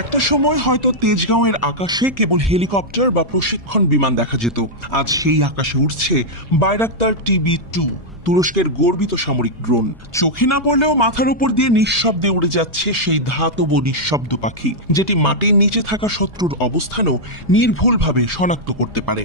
একটা সময় হয়তো তেজগাঁওয়ের আকাশে কেবল হেলিকপ্টার বা প্রশিক্ষণ বিমান দেখা যেত। আজ সেই আকাশে উঠছে বাইরাক্তার TB2, তুরস্কের গর্বিত সামরিক ড্রোন। চোখে না পড়লেও মাথার উপর দিয়ে নিঃশব্দে উড়ে যাচ্ছে সেই ধাতব নিঃশব্দ পাখি, যেটি মাটির নিচে থাকা শত্রুর অবস্থানও নির্ভুলভাবে শনাক্ত করতে পারে।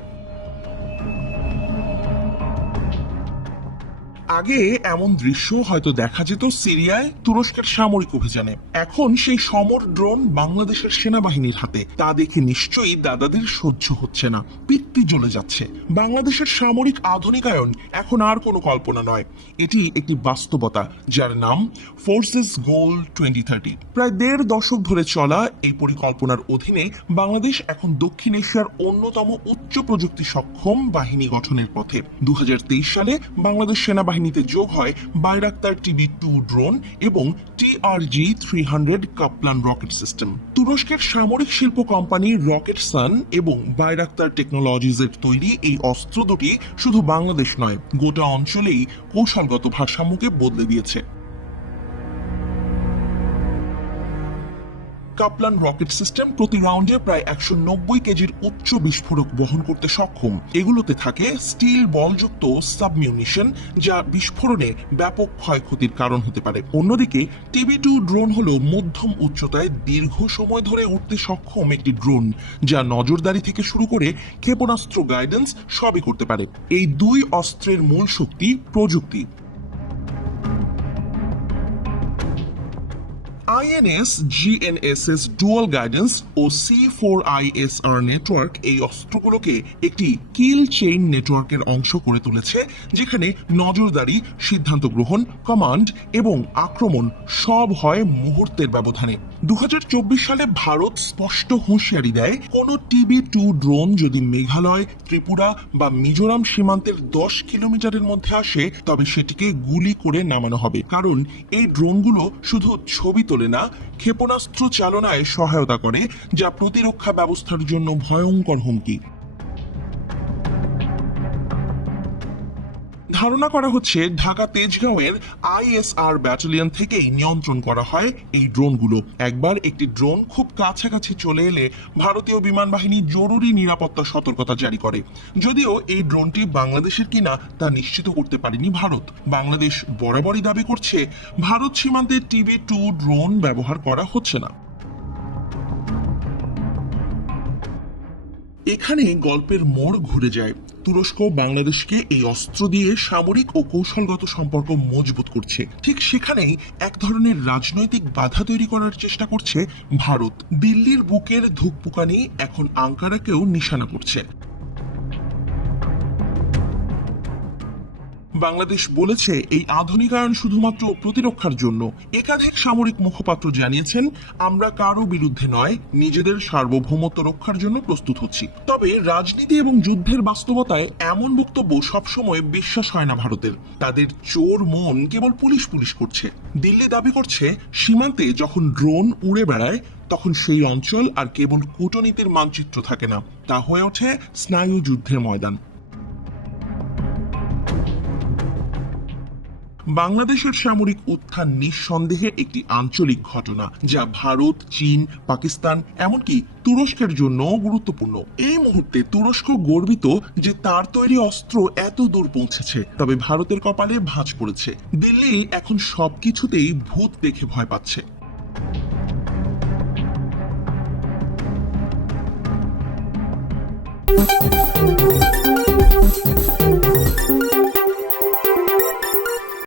আগে এমন দৃশ্য হয়তো দেখা যেত সিরিয়ায় তুরস্কের সামরিক অভিযানে। এখন সেই সমর ড্রোন বাংলাদেশের সেনাবাহিনীর হাতে। তা দেখে নিশ্চয়ই দাদাদের সহ্য হচ্ছে না, পিত্তি জ্বলে যাচ্ছে। বাংলাদেশের সামরিক আধুনিকায়ন এখন আর কোনো কল্পনা নয়, এটি একটি বাস্তবতা, যার নাম ফোর্সেস গোল 2030। প্রায় 1.5 দশক ধরে চলা এই পরিকল্পনার অধীনে বাংলাদেশ এখন দক্ষিণ এশিয়ার অন্যতম উচ্চ প্রযুক্তি সক্ষম বাহিনী গঠনের পথে। 2023 সালে বাংলাদেশ সেনাবাহিনীতে যোগ হয় বাইরাক্তার TB2 ড্রোন এবং TRG-300 কাপলান রকেট সিস্টেম। তুরস্কের সামরিক শিল্প কোম্পানি রকেটসান এবং বাইরাক্তার টেকনোলজিজের তৈরি এই অস্ত্র দুটি শুধু বাংলাদেশ নয়, গোটা অঞ্চলেই কৌশলগত ভারসাম্যকে বদলে দিয়েছে। কাপলান রকেট সিস্টেম প্রতি রাউন্ডে প্রায় 190 কেজির উচ্চ বিস্ফোরক বহন করতে সক্ষম। এগুলোতে থাকে স্টিল বলযুক্ত সাবমিউনিশন, যা বিস্ফোরণে ব্যাপক ক্ষয়ক্ষতির কারণ হতে পারে। অন্যদিকে TB2 ড্রোন হলো মধ্যম উচ্চতায় দীর্ঘ সময় ধরে উঠতে সক্ষম একটি ড্রোন, যা নজরদারি থেকে শুরু করে ক্ষেপণাস্ত্র গাইডেন্স সবই করতে পারে। এই দুই অস্ত্রের মূল শক্তি প্রযুক্তি। INS GNSS ডুয়াল গাইডেন্স ও C4ISR নেটওয়ার্ক এই অস্ত্রগুলোকে একটি কিল চেইন নেটওয়ার্কের অংশ করে তুলেছে, যেখানে নজরদারি, সিদ্ধান্ত গ্রহণ, কমান্ড এবং আক্রমণ সব হয় মুহূর্তের ব্যবধানে। 2024 সালে ভারত স্পষ্ট হুঁশিয়ারি দেয়, কোনো TB2 ড্রোন যদি মেঘালয়, ত্রিপুরা বা মিজোরাম সীমান্তের 10 কিলোমিটারের মধ্যে আসে, তবে সেটিকে গুলি করে নামানো হবে। কারণ এই ড্রোনগুলো শুধু ছবি তোলে না, ক্ষেপণাস্ত্র চালনায় সহায়তা করে, যা প্রতিরক্ষা ব্যবস্থার জন্য ভয়ঙ্কর হুমকি। ধারণা করা হচ্ছে ঢাকা তেজগাঁওয়ের ISR ব্যাটালিয়ন থেকেই নিয়ন্ত্রণ করা হয় এই ড্রোনগুলো। একবার একটি ড্রোন খুব কাছাকাছি চলে এলে ভারতীয় বিমান বাহিনী জরুরি নিরাপত্তা সতর্কতা জারি করে। যদিও এই ড্রোনটি বাংলাদেশের কিনা তা নিশ্চিত করতে পারেনি ভারত। বাংলাদেশ বরাবরই দাবি করছে ভারত সীমান্তে TB2 ড্রোন ব্যবহার করা হচ্ছে না। এখানে গল্পের মোড় ঘুরে যায়। তুরস্ক বাংলাদেশকে এই অস্ত্র দিয়ে সামরিক ও কৌশলগত সম্পর্ক মজবুত করছে। ঠিক সেখানেই এক ধরনের রাজনৈতিক বাধা তৈরি করার চেষ্টা করছে ভারত। দিল্লির বুকের ধুকপুকানি এখন আঙ্কারাকেও নিশানা করছে। বাংলাদেশ বলেছে এই আধুনিকায়ন শুধুমাত্র প্রতিরক্ষার জন্য। একাধিক সামরিক মুখপাত্র জানিয়েছেন, আমরা কারো বিরুদ্ধে নয়, নিজেদের সার্বভৌমত্ব রক্ষার জন্য প্রস্তুত হচ্ছি। তবে রাজনীতি এবং যুদ্ধের বাস্তবতায় এমন বক্তব্য সবসময় বিশ্বাস হয় না ভারতের। তাদের চোর মন কেবল পুলিশ পুলিশ করছে। দিল্লি দাবি করছে সীমান্তে যখন ড্রোন উড়ে বেড়ায়, তখন সেই অঞ্চল আর কেবল কূটনীতির মানচিত্র থাকে না, তা হয়ে ওঠে স্নায়ু যুদ্ধের ময়দান। বাংলাদেশের সামরিক উত্থান নিঃসন্দেহে একটি আঞ্চলিক ঘটনা, যা ভারত, চীন, পাকিস্তান এমনকি তুরস্কের জন্য গুরুত্বপূর্ণ। এই মুহূর্তে তুরস্ক গর্বিত যে তার তৈরি অস্ত্র এত দূর পৌঁছেছে। তবে ভারতের কপালে ভাঁজ পড়েছে। দিল্লি এখন সবকিছুতেই ভূত দেখে ভয় পাচ্ছে।